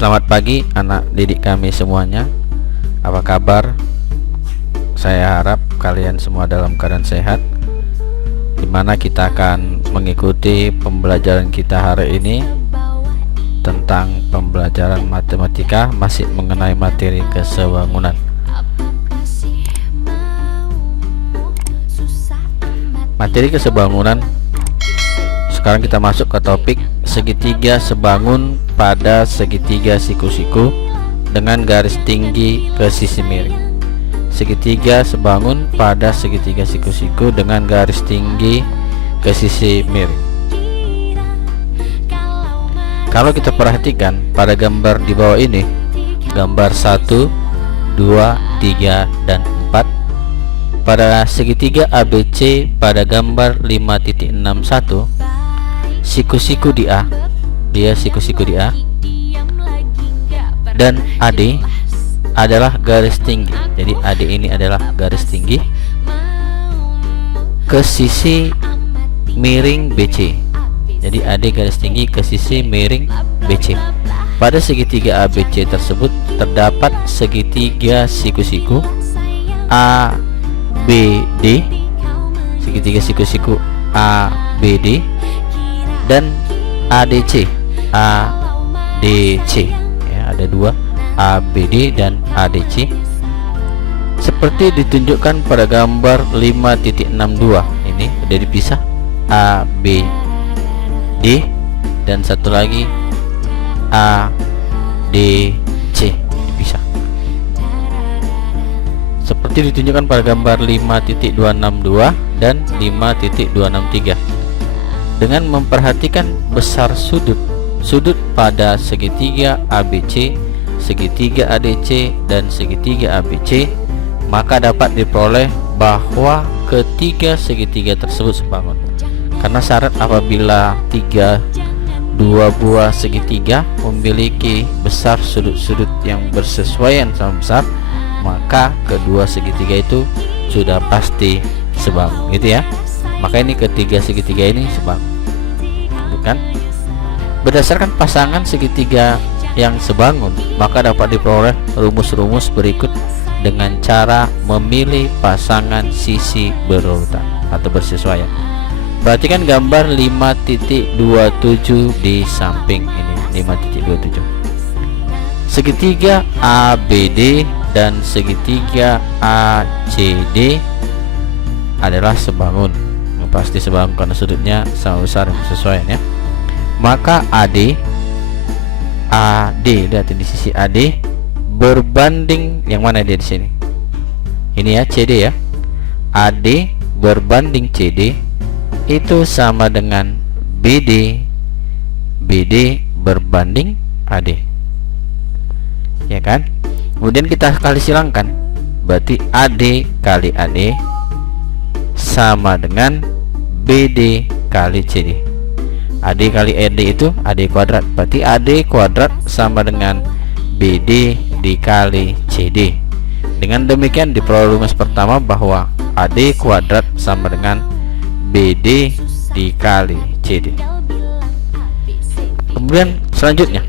Selamat pagi anak didik kami semuanya. Apa kabar? Saya harap kalian semua dalam keadaan sehat, dimana kita akan mengikuti pembelajaran kita hari ini tentang pembelajaran matematika, masih mengenai materi kesebangunan. Materi kesebangunan. Sekarang kita masuk ke topik segitiga sebangun pada segitiga siku-siku dengan garis tinggi ke sisi miring. Segitiga sebangun pada segitiga siku-siku dengan garis tinggi ke sisi miring. Kalau kita perhatikan pada gambar di bawah ini, gambar 1, 2, 3, dan 4, pada segitiga ABC pada gambar 5.61, siku-siku di A, dia siku-siku di A, dan AD adalah garis tinggi. Jadi AD ini adalah garis tinggi ke sisi miring BC. Jadi AD garis tinggi ke sisi miring BC. Pada segitiga ABC tersebut terdapat segitiga siku-siku ABD, segitiga siku-siku ABD, dan ADC. Ya, ada dua, ABD dan ADC, seperti ditunjukkan pada gambar 5.62. Ini sudah dipisah, ABD dan satu lagi ADC dipisah, seperti ditunjukkan pada gambar 5.262 dan 5.263. Dengan memperhatikan besar sudut pada segitiga ABC, segitiga ADC, dan segitiga ABC, maka dapat diperoleh bahwa ketiga segitiga tersebut sebangun. Karena syarat apabila dua buah segitiga memiliki besar sudut-sudut yang bersesuaian sama besar, maka kedua segitiga itu sudah pasti sebangun, gitu ya. Maka ini ketiga segitiga ini sebangun, bukan? Berdasarkan pasangan segitiga yang sebangun, maka dapat diperoleh rumus-rumus berikut dengan cara memilih pasangan sisi berurutan atau bersesuaian. Perhatikan gambar 5.27 di samping ini, 5.27. Segitiga ABD dan segitiga ACD adalah sebangun. Pasti sebangun karena sudutnya sama besar, sesuai ya. Maka AD, lihat di sisi AD berbanding yang mana dia di sini? Ini ya, CD ya. AD berbanding CD itu sama dengan BD, BD berbanding AD, ya kan? Kemudian kita kali silangkan, berarti AD kali AD sama dengan BD kali CD. AD kali AD itu AD kuadrat, berarti AD kuadrat sama dengan BD dikali CD. Dengan demikian diperoleh rumus pertama bahwa AD kuadrat sama dengan BD dikali CD. Kemudian selanjutnya,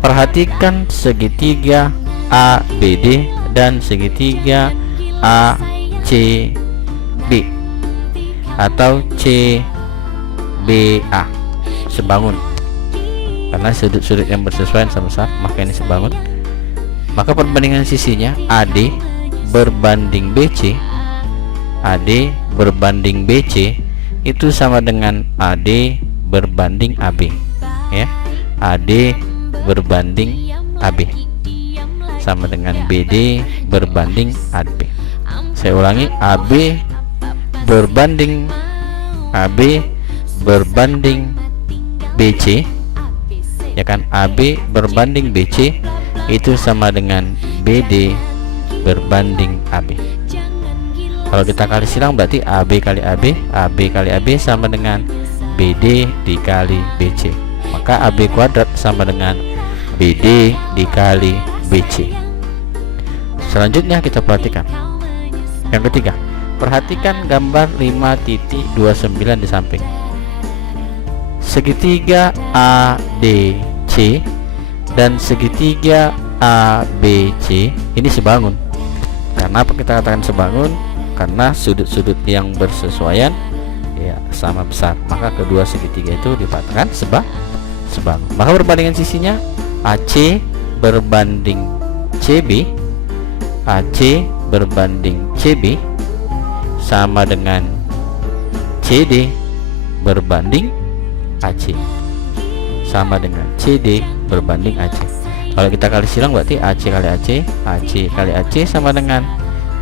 perhatikan segitiga ABD dan segitiga ACB atau CBA sebangun. Karena sudut-sudut yang bersesuaian sama besar, maka ini sebangun. Maka perbandingan sisinya AD berbanding BC, AD berbanding BC itu sama dengan AD berbanding AB, ya. AD berbanding AB sama dengan BD berbanding AB. Saya ulangi, AB berbanding BC, ya kan? AB berbanding BC itu sama dengan BD berbanding AB. Kalau kita kali silang berarti AB kali AB, AB kali AB sama dengan BD dikali BC. Maka AB kuadrat sama dengan BD dikali BC. Selanjutnya kita perhatikan yang ketiga, perhatikan gambar 5.29 di samping. Segitiga ADC dan segitiga ABC ini sebangun. Karena apa kita katakan sebangun? Karena sudut-sudut yang bersesuaian ya sama besar, maka kedua segitiga itu dikatakan sebangun. Maka perbandingan sisinya AC berbanding CB, AC berbanding CB sama dengan CD berbanding AC sama dengan CD berbanding AC. Kalau kita kali silang berarti AC kali AC, AC kali AC sama dengan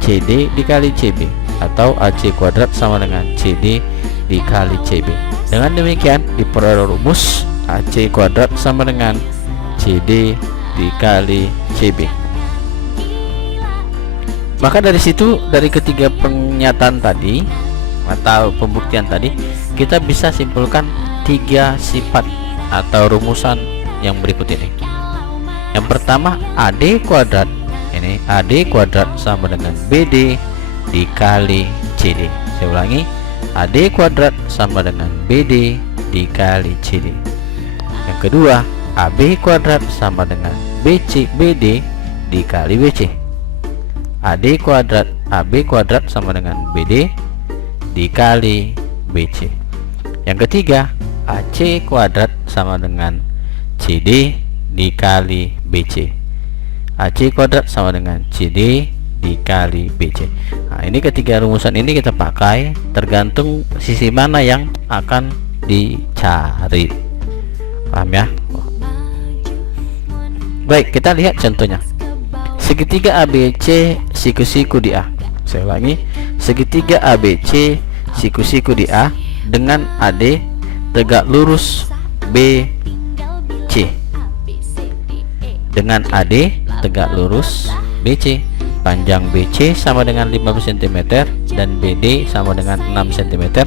CD dikali CB, atau AC kuadrat sama dengan CD dikali CB. Dengan demikian diperoleh rumus AC kuadrat sama dengan CD dikali CB. Maka dari situ, dari ketiga pernyataan tadi atau pembuktian tadi, kita bisa simpulkan 3 sifat atau rumusan yang berikut ini. Yang pertama, AD kuadrat, ini AD kuadrat sama dengan BD dikali CD. Saya ulangi, AD kuadrat sama dengan BD dikali CD. Yang kedua, AB kuadrat sama dengan BD dikali BC. AD kuadrat AB kuadrat sama dengan BD dikali BC. Yang ketiga, AC kuadrat sama dengan CD dikali BC. AC kuadrat sama dengan CD dikali BC. Nah, ini ketiga rumusan ini kita pakai tergantung sisi mana yang akan dicari. Paham ya? Baik, kita lihat contohnya. Segitiga ABC siku-siku di A. Saya ulangi, segitiga ABC siku-siku di A dengan AD tegak lurus BC. Dengan AD tegak lurus BC, panjang BC sama dengan 15 cm dan BD sama dengan 6 cm.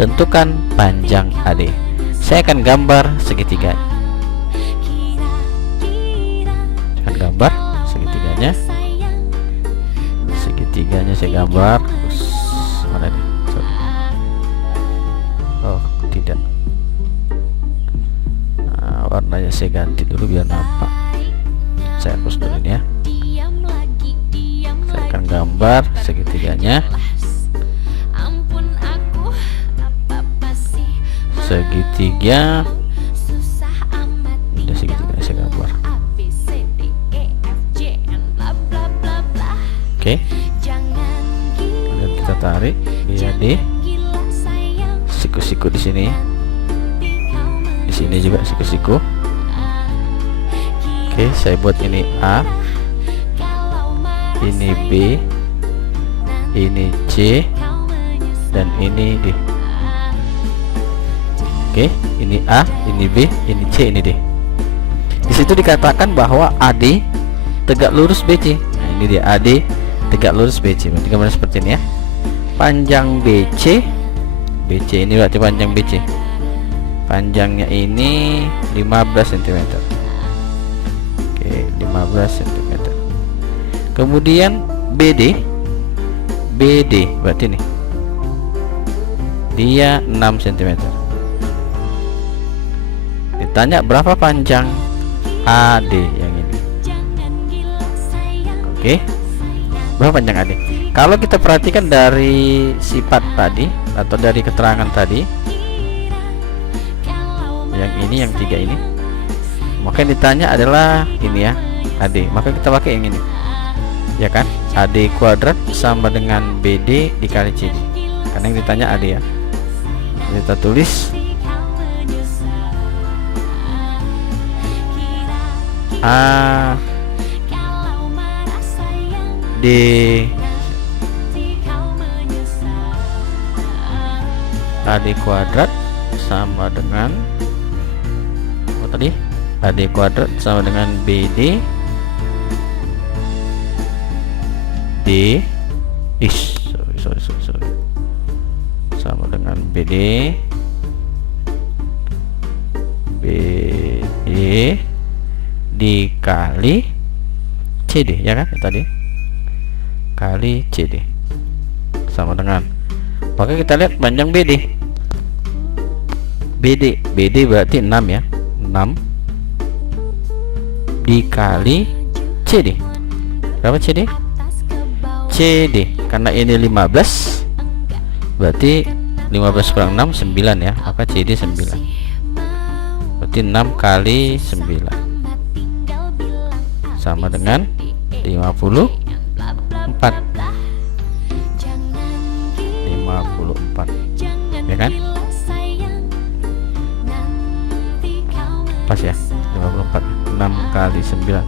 Tentukan panjang AD. Saya akan gambar segitiga. Gambar segitiganya. Segitiganya saya gambar. Mana nih? Sorry. Oh, tidak. Nah, warnanya saya ganti dulu biar nampak. Saya hapus dulu ini ya. Saya akan gambar segitiganya. Segitiga. Ini segitiga saya gambar. Oke. Kemudian kita tarik dia di siku-siku di sini. Di sini juga siku-siku. Oke, saya buat ini A, ini B, ini C, dan ini D. Oke, ini A, ini B, ini C, ini D. Di situ dikatakan bahwa AD tegak lurus BC. Nah, ini dia AD tegak lurus BC. Berarti gambar seperti ini ya. Panjang BC, BC ini berarti panjang BC. Panjangnya ini 15 cm. Oke, 15 cm. Kemudian BD berarti nih dia 6 cm. Ditanya berapa panjang AD yang ini. Oke, berapa panjang AD? Kalau kita perhatikan dari sifat tadi atau dari keterangan tadi, yang ini, yang 3 ini, maka yang ditanya adalah ini ya, AD. Maka kita pakai yang ini, ya kan? AD kuadrat sama dengan BD dikali CD. Karena yang ditanya AD ya. Kita tulis AD kuadrat sama dengan apa tadi? AD kuadrat sama dengan BD sorry sama dengan BD dikali CD, ya kan? Tadi kali CD sama dengan, maka kita lihat panjang BD berarti 6 ya, 6 dikali CD. Berapa CD? CD, karena ini 15, berarti 15 kurang 6 9 ya, maka CD 9. Berarti 6 kali 9 sama dengan 54. 54 ya kan? Pas ya, 54. 6 kali 9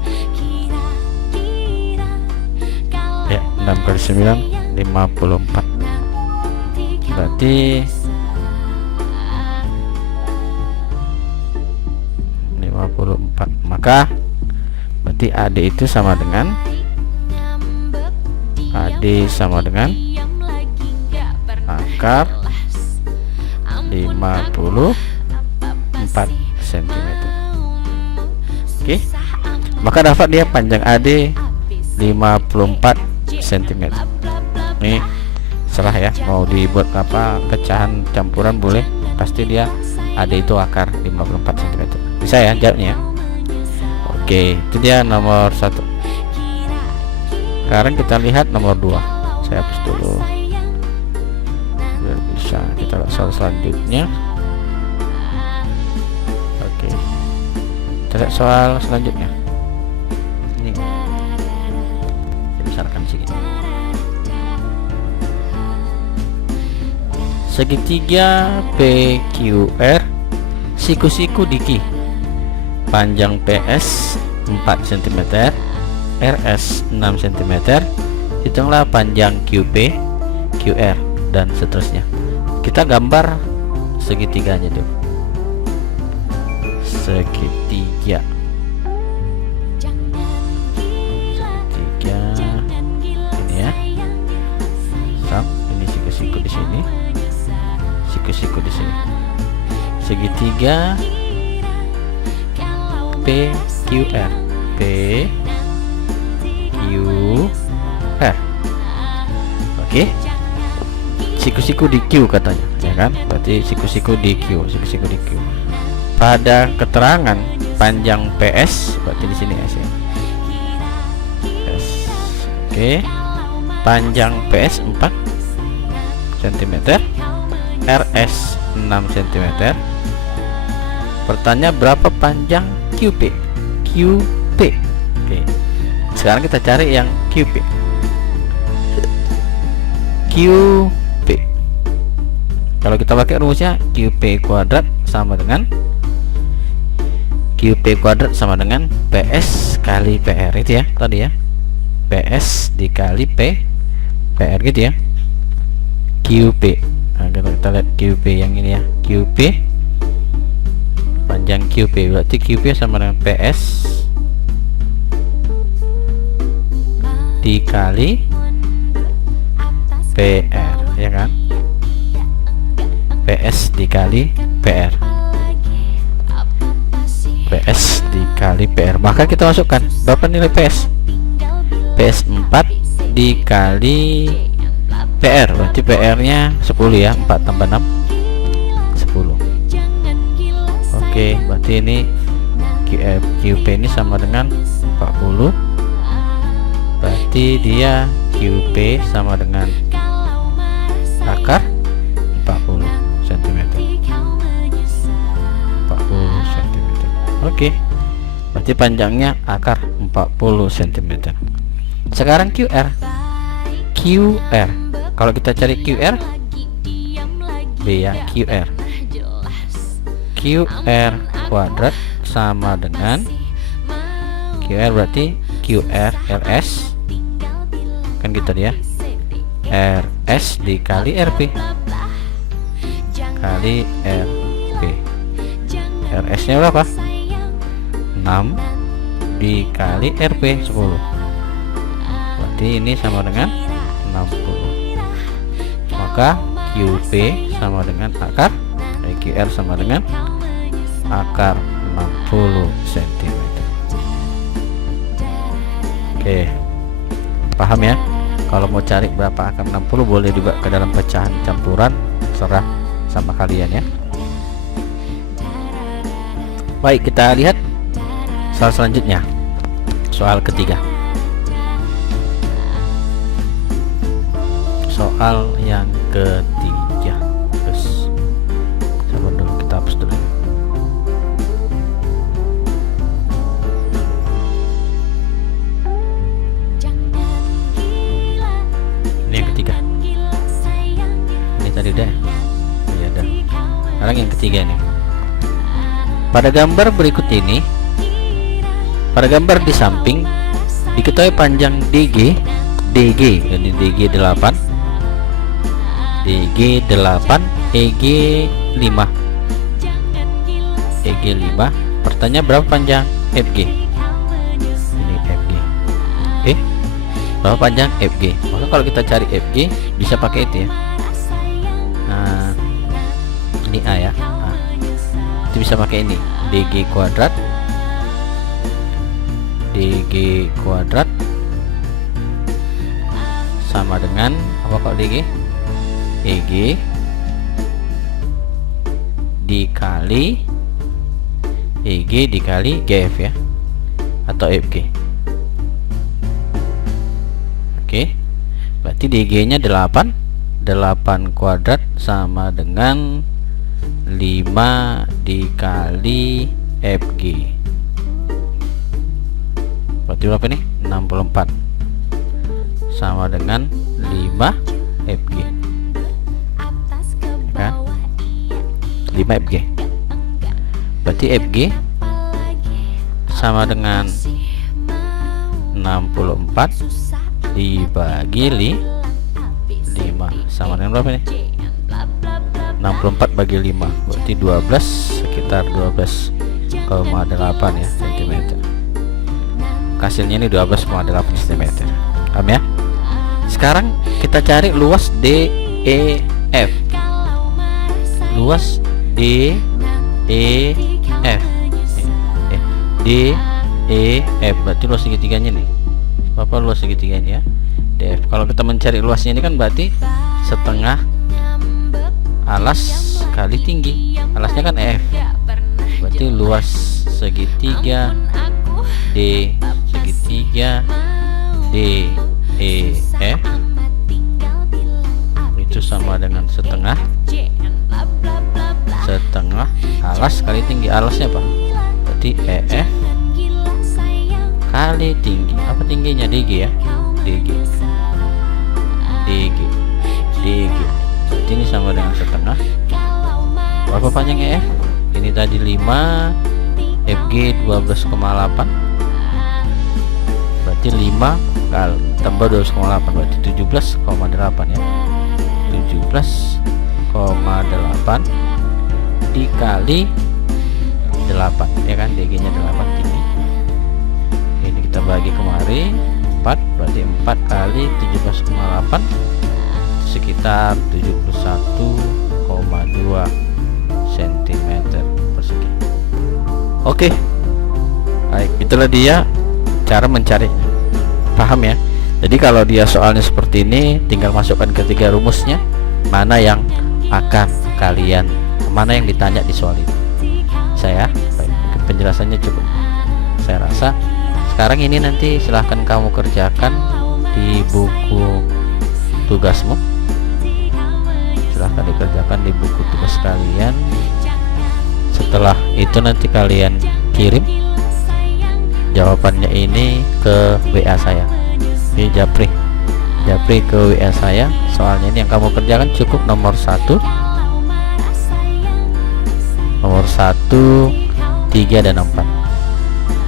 ya, 6 kali 9 54. Berarti 54. Maka berarti AD itu sama dengan akar 54 cm. Oke, maka dapat dia panjang AD 54 cm. Ini serah ya, mau dibuat apa pecahan campuran boleh, pasti dia AD itu akar 54 cm. Bisa ya jawabnya. Oke, itu dia nomor 1. Sekarang kita lihat nomor 2. Saya hapus dulu biar bisa kita lihat soal selanjutnya. Oke, kita lihat soal selanjutnya. Ini saya besarkan sedikit. Segitiga PQR, siku-siku di Q, panjang PS 4 cm, RS 6 cm. Hitunglah panjang QP, QR, dan seterusnya. Kita gambar segitiganya dulu. Segitiga ini ya. Ini siku-siku di sini, siku-siku di sini. Segitiga PQR, PQR. Oke, siku-siku di Q katanya, ya kan? Berarti siku-siku di Q, siku-siku di Q. Pada keterangan panjang PS, berarti di sini S ya. S. Oke, panjang PS 4 cm, RS 6 cm. Pertanyaan berapa panjang QP? QP. Oke, sekarang kita cari yang QP. QP. Kalau kita pakai rumusnya QP kuadrat sama dengan PS kali PR itu ya tadi ya. PS dikali PR gitu ya. QP. Nah, kita lihat QP yang ini ya. QP, panjang QP, berarti QP sama dengan PS dikali PR, ya kan? PS dikali PR, PS dikali PR. Maka kita masukkan berapa nilai PS? PS 4 dikali PR, berarti PR nya 10 ya. 4 tambah 6 10. Oke, berarti ini QP ini sama dengan 40. Berarti dia QP sama dengan akar 40 cm. 40 cm. Oke, berarti panjangnya akar 40 cm. Sekarang QR. Kalau kita cari QR, B ya, QR kuadrat sama dengan QR, berarti QR RS kan kita dia RS dikali RP kali RP. RS nya berapa? 6 dikali RP 10, berarti ini sama dengan 60. Maka QP sama dengan akar, QR sama dengan akar 60 cm. Oke, paham ya? Kalau mau cari berapa akar 60 boleh dibuat ke dalam pecahan campuran, serah sama kalian ya. Baik, kita lihat soal selanjutnya. Soal ketiga. Soal yang ketiga. Terus sabar dulu, kita hapus dulu. Ini yang ketiga. Ini tadi dah. Ya dah. Sekarang yang ketiga nih. Pada gambar berikut ini, pada gambar di samping diketahui panjang DG, jadi DG 8, DG 8, EG 5, EG 5. Pertanyaan berapa panjang FG? Ini FG. Oke, berapa panjang FG? Maka kalau kita cari FG bisa pakai itu ya. Nah, ini A ya. Nah, itu bisa pakai ini DG kuadrat, DG kuadrat sama dengan apa kok DG? EG dikali EG dikali GF ya, atau FG. Oke, berarti DG nya 8 kuadrat sama dengan 5 dikali FG. Berarti berapa nih? 64 sama dengan 5 FG kan? 5 FG. Berarti FG sama dengan 64 dibagi 5 sama dengan berapa nih? 64 bagi 5 berarti 12, sekitar 12,8 ya cm. Hasilnya ini 12,8 cm. Paham ya? Sekarang kita cari luas DEF. Luas DEF. DEF berarti luas segitiganya nih. Apa luas segitiganya ya? DF. Kalau kita mencari luasnya ini kan berarti setengah alas kali tinggi. Alasnya kan EF. Berarti luas segitiga D segitiga DEF itu sama dengan setengah alas kali tinggi. Alasnya apa? Berarti EF kali tinggi. Apa tingginya? DG ya. DG. Berarti ini sama dengan setengah. Berapa panjang EF? Ini tadi 5, FG 12,8. Berarti 5 kali tambah 12,8 berarti 17,8 ya. 17,8 dikali 8 ya kan, DG nya 8 tinggi. Ini kita bagi kemari 4, berarti 4 kali 17,8 sekitar 71,2 cm persegi. Oke, baik, itulah dia cara mencari. Paham ya? Jadi kalau dia soalnya seperti ini, tinggal masukkan ketiga rumusnya, mana yang akan kalian, mana yang ditanya di soal ini. Saya baik, penjelasannya cukup. Saya rasa sekarang ini nanti silahkan kamu kerjakan di buku tugasmu. Silahkan dikerjakan di buku tugas kalian. Setelah itu nanti kalian kirim jawabannya ini ke WA saya di Japri ke WA saya. Soalnya ini yang kamu kerjakan cukup nomor 1, 3 dan 4.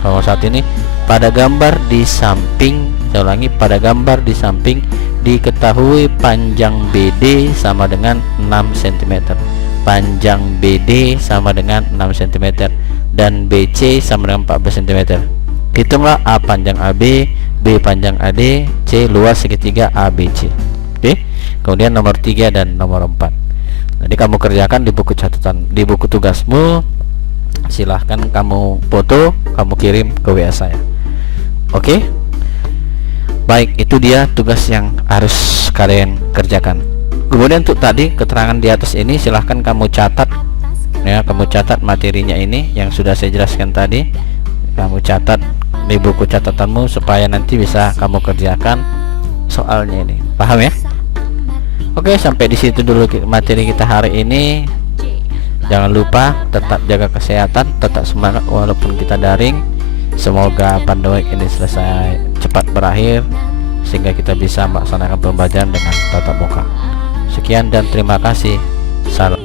Nomor 1 ini pada gambar di samping, saya ulangi, pada gambar di samping diketahui panjang BD sama dengan 6 cm, panjang BD sama dengan 6 cm, dan BC sama dengan 14 cm. Hitunglah A panjang AB, B panjang AD, C luas segitiga ABC. Oke. Kemudian nomor 3 dan nomor 4. Jadi kamu kerjakan di buku catatan, di buku tugasmu. Silahkan kamu foto, kamu kirim ke WA saya. Oke. Baik, itu dia tugas yang harus kalian kerjakan. Kemudian untuk tadi keterangan di atas ini silahkan kamu catat ya, kamu catat materinya ini yang sudah saya jelaskan tadi. Kamu catat di buku catatanmu supaya nanti bisa kamu kerjakan soalnya ini. Paham ya? Oke, sampai di situ dulu materi kita hari ini. Jangan lupa tetap jaga kesehatan, tetap semangat walaupun kita daring. Semoga pandemi ini selesai cepat berakhir sehingga kita bisa melaksanakan pembelajaran dengan tatap muka. Sekian dan terima kasih. Salam.